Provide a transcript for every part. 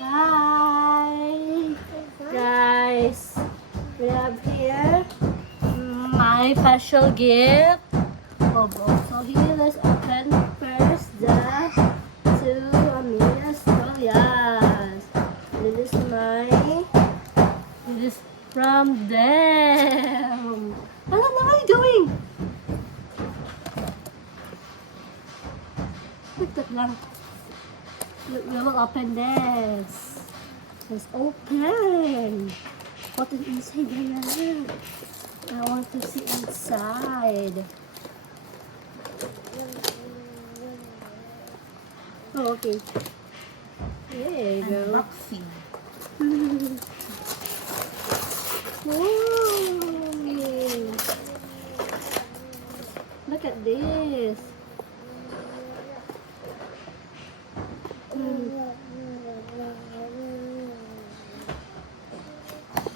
Hi, guys. We have here my special gift. So here, let's open first the two Amelia's toys. This is from them. Alan, what are you doing? Look at that. We will open this. Let's open. What is inside here? I want to see inside. Oh, okay. There you go. Unboxing. Whoa. Look at this.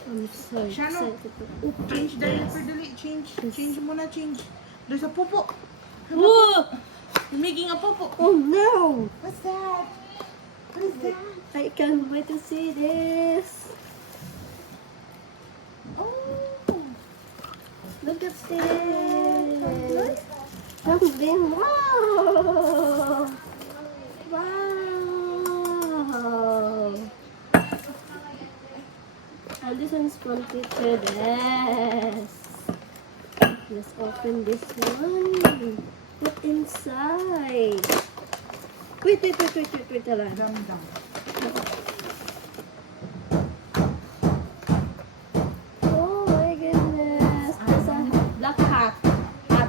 I'm so Shano, excited. change the diaper, dali. Change muna, change. There's a popo. Whoa! You're making a popo. Oh no! What's that? What is that? I can't wait to see this. Oh, Look at this. Something. Wow! Wow! And this one's from Teacher Des. Let's open this one. What inside? Wait. Tara. dam. Oh my goodness. There's a black hat. Black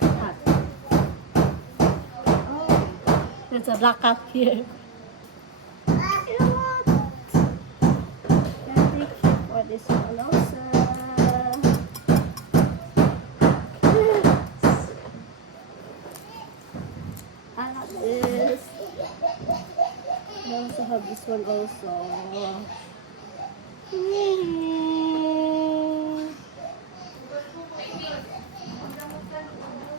hat. Oh, There's a black hat here. What? Thank you for this one also. Yes. I like this. I also have this one also.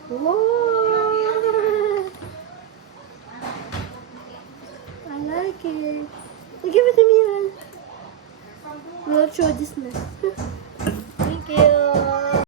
Whoa! I like it. Give it to me, man. We'll show this next.